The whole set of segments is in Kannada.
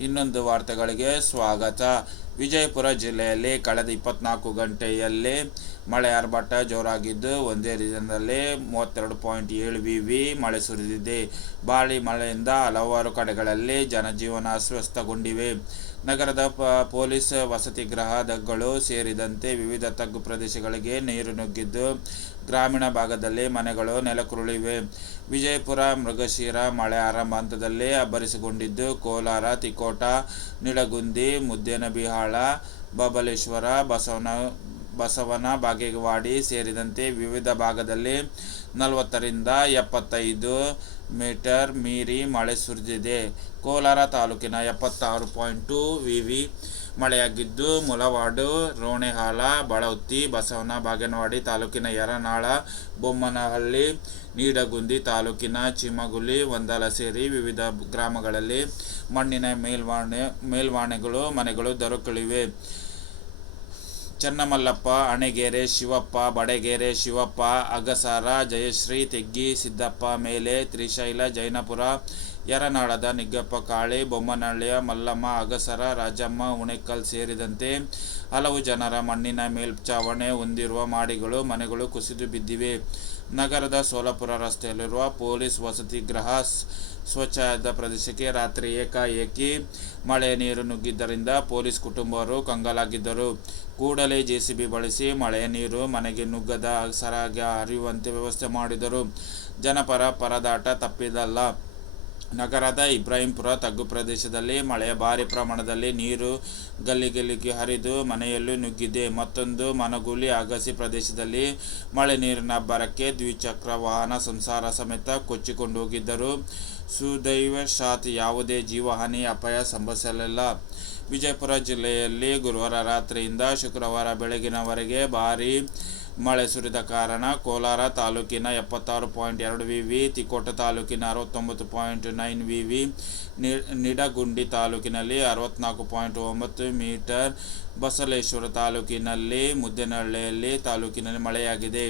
ಇನ್ನೊಂದು ವಾರ್ತೆಗಳಿಗೆ ಸ್ವಾಗತ. ವಿಜಯಪುರ ಜಿಲ್ಲೆಯಲ್ಲಿ ಕಳೆದ ಇಪ್ಪತ್ನಾಲ್ಕು ಗಂಟೆಯಲ್ಲಿ ಮಳೆ ಆರ್ಭಟ ಜೋರಾಗಿದ್ದು, ಒಂದೇ ರೀತಿಯಲ್ಲಿ ಮೂವತ್ತೆರಡು ಪಾಯಿಂಟ್ ಏಳು ವಿ ವಿ ಮಳೆ ಸುರಿದಿದೆ. ಭಾರೀ ಮಳೆಯಿಂದ ಹಲವಾರು ಕಡೆಗಳಲ್ಲಿ ಜನಜೀವನ ಅಸ್ವಸ್ಥಗೊಂಡಿವೆ ನಗರದ ಪ- ಪೊಲೀಸ್ ವಸತಿ ಗೃಹಗಳು ಸೇರಿದಂತೆ ವಿವಿಧ ತಗ್ಗು ಪ್ರದೇಶಗಳಿಗೆ ನೀರು ನುಗ್ಗಿದ್ದು, ಗ್ರಾಮೀಣ ಭಾಗದಲ್ಲಿ ಮನೆಗಳು ನೆಲಕುರುಳಿವೆ ವಿಜಯಪುರ ಮೃಗಶಿರ ಮಳೆ ಆರಂಭ ಹಂತದಲ್ಲಿ ಅಬ್ಬರಿಸಿಕೊಂಡಿದ್ದು, ಕೋಲಾರ, ತಿಕೋಟ ನಿಡಗುಂದಿ ಮುದ್ದೇನಬಿಹಾಳ ಬಬಲೇಶ್ವರ, ಬಸವನ ಬಸವನ ಬಾಗೇವಾಡಿ ಸೇರಿದಂತೆ ವಿವಿಧ ಭಾಗದಲ್ಲಿ ನಲವತ್ತರಿಂದ ಎಪ್ಪತ್ತೈದು ಮೀಟರ್ ಮೀರಿ ಮಳೆ ಸುರಿದಿದೆ. ಕೋಲಾರ ತಾಲೂಕಿನ ಎಪ್ಪತ್ತಾರು ಪಾಯಿಂಟ್ ಟು ವಿ ವಿ ಮಳೆಯಾಗಿದ್ದು ಮುಲವಾಡು ರೋಣೆಹಾಲ ಬಳೌತಿ ಬಸವನ, ಬಾಗನವಾಡಿ ತಾಲೂಕಿನ ಯರನಾಳ, ಬೊಮ್ಮನಹಳ್ಳಿ, ನೀಡಗುಂದಿ ತಾಲೂಕಿನ ಚಿಮಗುಲಿ ಒಂದಲ ಸೇರಿ ವಿವಿಧ ಗ್ರಾಮಗಳಲ್ಲಿ ಮಣ್ಣಿನ ಮೇಲ್ವಾಣೆ ಮೇಲ್ವಾಣೆಗಳು, ಮನೆಗಳು ದೊರಕಲಿವೆ ಚನ್ನಮಲ್ಲಪ್ಪ, ಅಣೆಗೆರೆ, ಶಿವಪ್ಪ, ಬಡಗೆರೆ, ಶಿವಪ್ಪ, ಅಗಸಾರ, ಜಯಶ್ರೀ, ತೆಗ್ಗಿ, ಸಿದ್ದಪ್ಪ, ಮೇಲೆ, ತ್ರಿಶೈಲ, ಜೈನಪುರ, ಯರನಾಳದ, ನಿಗ್ಗಪ್ಪ, ಕಾಳಿ, ಬೊಮ್ಮನಹಳ್ಳಿಯ, ಮಲ್ಲಮ್ಮ, ಅಗಸರ, ರಾಜಮ್ಮ, ಉಣೆಕಲ್ ಸೇರಿದಂತೆ ಹಲವು ಜನರ ಮಣ್ಣಿನ ಮೇಲ್ಚಾವಣೆ ಹೊಂದಿರುವ ಮಾಡಿಗಳು, ಮನೆಗಳು ಕುಸಿದು ಬಿದ್ದಿವೆ. ನಗರದ ಸೋಲಾಪುರ ರಸ್ತೆಯಲ್ಲಿರುವ ಪೊಲೀಸ್ ವಸತಿ ಗೃಹ ಸ್ವಚ್ಛದ ಪ್ರದೇಶಕ್ಕೆ ರಾತ್ರಿ ಏಕಾಏಕಿ ಮಳೆ ನೀರು ನುಗ್ಗಿದ್ದರಿಂದ ಪೊಲೀಸ್ ಕುಟುಂಬವರು ಕಂಗಾಲಾಗಿದ್ದರು. ಕೂಡಲೇ ಜೆಸಿಬಿ ಬಳಸಿ ಮಳೆ ನೀರು ಮನೆಗೆ ನುಗ್ಗದ ಸರಾಗಿ ಹರಿಯುವಂತೆ ವ್ಯವಸ್ಥೆ ಮಾಡಿದರು. ಜನಪರ ಪರದಾಟ ತಪ್ಪಿದಲ್ಲ ನಗರದ ಇಬ್ರಾಹಿಂಪುರ ತಗ್ಗು ಪ್ರದೇಶದಲ್ಲಿ ಮಳೆ ಭಾರಿ ಪ್ರಮಾಣದಲ್ಲಿ ನೀರು ಗಲ್ಲಿಗಲ್ಲಿಗೆ ಹರಿದು ಮನೆಯಲ್ಲೂ ನುಗ್ಗಿದೆ. ಮತ್ತೊಂದು ಮನಗೂಲಿ ಅಗಸಿ ಪ್ರದೇಶದಲ್ಲಿ ಮಳೆ ನೀರಿನ ಬರಕ್ಕೆ ದ್ವಿಚಕ್ರ ವಾಹನ ಸಂಸಾರ ಸಮೇತ ಕೊಚ್ಚಿಕೊಂಡು ಹೋಗಿದ್ದರು. ಸುದೈವ ಶಾತ್ ಯಾವುದೇ ಜೀವಹಾನಿ, ಅಪಾಯ ಸಂಭವಿಸಲಿಲ್ಲ. ವಿಜಯಪುರ ಜಿಲ್ಲೆಯಲ್ಲಿ ಗುರುವಾರ ರಾತ್ರಿಯಿಂದ ಶುಕ್ರವಾರ ಬೆಳಗಿನವರೆಗೆ ಭಾರೀ ಮಳೆ ಸುರಿದ ಕಾರಣ ಕೋಲಾರ ತಾಲೂಕಿನ ಎಪ್ಪತ್ತಾರು ಪಾಯಿಂಟ್ ಎರಡು ವಿ ವಿ ತಿಕೋಟ ತಾಲೂಕಿನ ಅರವತ್ತೊಂಬತ್ತು ಪಾಯಿಂಟ್ ನೈನ್ ವಿ ವಿ ನಿಡಗುಂಡಿ ತಾಲೂಕಿನಲ್ಲಿ ಅರವತ್ನಾಲ್ಕು ಪಾಯಿಂಟ್ ಒಂಬತ್ತು ಮೀಟರ್, ಬಸಲೇಶ್ವರ ತಾಲೂಕಿನಲ್ಲಿ ಮುದ್ದೇನಹಳ್ಳಿಯಲ್ಲಿ ತಾಲೂಕಿನಲ್ಲಿ ಮಳೆಯಾಗಿದೆ.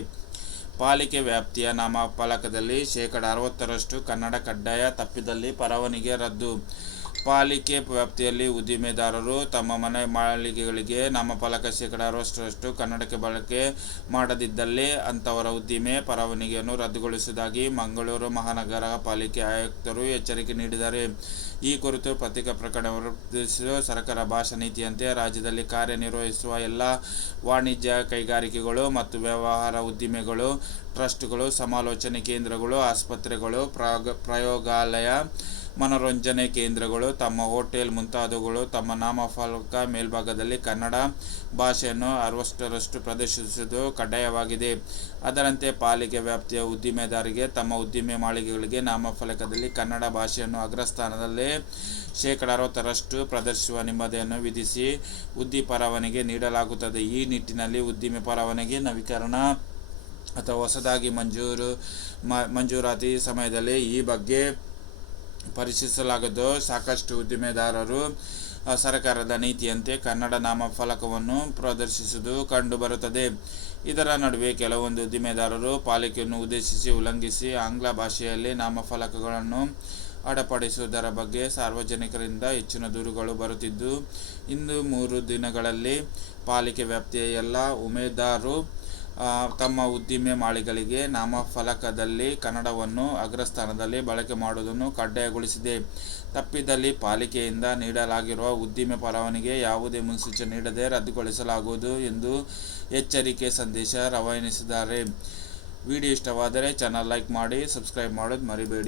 ಪಾಲಿಕೆ ವ್ಯಾಪ್ತಿಯ ನಾಮಫಲಕದಲ್ಲಿ ಶೇಕಡ ಅರವತ್ತರಷ್ಟು ಕನ್ನಡ ಕಡ್ಡಾಯ ತಪ್ಪಿದಲ್ಲಿ ಪರವಾನಿಗೆ ರದ್ದು. ಪಾಲಿಕೆ ವ್ಯಾಪ್ತಿಯಲ್ಲಿ ಉದ್ದಿಮೆದಾರರು ತಮ್ಮ ಮನೆ ಮಾಳಿಗೆಗಳಿಗೆ ನಾಮಫಲಕ ಶೇಕಡ ಅರವತ್ತರಷ್ಟು ಕನ್ನಡಕ್ಕೆ ಬಳಕೆ ಮಾಡದಿದ್ದಲ್ಲಿ ಅಂತವರ ಉದ್ದಿಮೆ ಪರವಾನಗಿಯನ್ನು ರದ್ದುಗೊಳಿಸುವುದಾಗಿ ಮಂಗಳೂರು ಮಹಾನಗರ ಪಾಲಿಕೆ ಆಯುಕ್ತರು ಎಚ್ಚರಿಕೆ ನೀಡಿದ್ದಾರೆ. ಈ ಕುರಿತು ಪತ್ರಿಕಾ ಪ್ರಕಟಣೆ ಹೊರಡಿಸಿದ ಸರ್ಕಾರ ಭಾಷಾ ನೀತಿಯಂತೆ ರಾಜ್ಯದಲ್ಲಿ ಕಾರ್ಯನಿರ್ವಹಿಸುವ ಎಲ್ಲ ವಾಣಿಜ್ಯ ಕೈಗಾರಿಕೆಗಳು ಮತ್ತು ವ್ಯವಹಾರ ಉದ್ದಿಮೆಗಳು, ಟ್ರಸ್ಟ್ಗಳು, ಸಮಾಲೋಚನೆ ಕೇಂದ್ರಗಳು, ಆಸ್ಪತ್ರೆಗಳು ಪ್ರಯೋಗಾಲಯ ಮನೋರಂಜನೆ ಕೇಂದ್ರಗಳು, ತಮ್ಮ ಹೋಟೆಲ್ ಮುಂತಾದವುಗಳು, ತಮ್ಮ ನಾಮಫಲಕ ಮೇಲ್ಭಾಗದಲ್ಲಿ ಕನ್ನಡ ಭಾಷೆಯನ್ನು ಅರವತ್ತರಷ್ಟು ಪ್ರದರ್ಶಿಸುವುದು ಕಡ್ಡಾಯವಾಗಿದೆ. ಅದರಂತೆ ಪಾಲಿಕೆ ವ್ಯಾಪ್ತಿಯ ಉದ್ದಿಮೆದಾರರಿಗೆ ತಮ್ಮ ಉದ್ದಿಮೆ ಮಾಳಿಗೆಗಳಿಗೆ ನಾಮಫಲಕದಲ್ಲಿ ಕನ್ನಡ ಭಾಷೆಯನ್ನು ಅಗ್ರಸ್ಥಾನದಲ್ಲಿ ಶೇಕಡ ಅರವತ್ತರಷ್ಟು ಪ್ರದರ್ಶಿಸುವ ನಿಮ್ಮದೆಯನ್ನು ವಿಧಿಸಿ ಉದ್ದಿ ಪರವಾನಿಗೆ ನೀಡಲಾಗುತ್ತದೆ. ಈ ನಿಟ್ಟಿನಲ್ಲಿ ಉದ್ದಿಮೆ ಪರವಾನಗಿ ನವೀಕರಣ ಅಥವಾ ಹೊಸದಾಗಿ ಮಂಜೂರು ಮಂಜೂರಾತಿ ಸಮಯದಲ್ಲಿ ಈ ಬಗ್ಗೆ ಪರಿಶೀಲಿಸಲಾಗುವುದು ಸಾಕಷ್ಟು ಉದ್ದಿಮೆದಾರರು ಸರಕಾರದ ನೀತಿಯಂತೆ ಕನ್ನಡ ನಾಮಫಲಕವನ್ನು ಪ್ರದರ್ಶಿಸುವುದು ಕಂಡುಬರುತ್ತದೆ. ಇದರ ನಡುವೆ ಕೆಲವೊಂದು ಉದ್ದಿಮೆದಾರರು ಪಾಲಿಕೆಯನ್ನು ಉದ್ದೇಶಿಸಿ, ಉಲ್ಲಂಘಿಸಿ ಆಂಗ್ಲ ಭಾಷೆಯಲ್ಲಿ ನಾಮಫಲಕಗಳನ್ನು ಅಡಪಡಿಸುವುದರ ಬಗ್ಗೆ ಸಾರ್ವಜನಿಕರಿಂದ ಹೆಚ್ಚಿನ ದೂರುಗಳು ಬರುತ್ತಿದ್ದು, ಇಂದು ಮೂರು ದಿನಗಳಲ್ಲಿ ಪಾಲಿಕೆ ವ್ಯಾಪ್ತಿಯ ಎಲ್ಲ ಉಮೇದಾರು ತಮ್ಮ ಉದ್ದಿಮೆ ಮಾಳಿಗಳಿಗೆ ನಾಮಫಲಕದಲ್ಲಿ ಕನ್ನಡವನ್ನು ಅಗ್ರಸ್ಥಾನದಲ್ಲಿ ಬಳಕೆ ಮಾಡುವುದನ್ನು ಕಡ್ಡಾಯಗೊಳಿಸಿದೆ. ತಪ್ಪಿದಲ್ಲಿ ಪಾಲಿಕೆಯಿಂದ ನೀಡಲಾಗಿರುವ ಉದ್ದಿಮೆ ಪರವಾನಿಗೆ ಯಾವುದೇ ಮುನ್ಸೂಚನೆ ನೀಡದೆ ರದ್ದುಗೊಳಿಸಲಾಗುವುದು ಎಂದು ಎಚ್ಚರಿಕೆ ಸಂದೇಶ ರವಾನಿಸಿದ್ದಾರೆ. ವಿಡಿಯೋ ಇಷ್ಟವಾದರೆ ಚಾನಲ್ ಲೈಕ್ ಮಾಡಿ ಸಬ್ಸ್ಕ್ರೈಬ್ ಮಾಡೋದು ಮರಿಬೇಡಿ.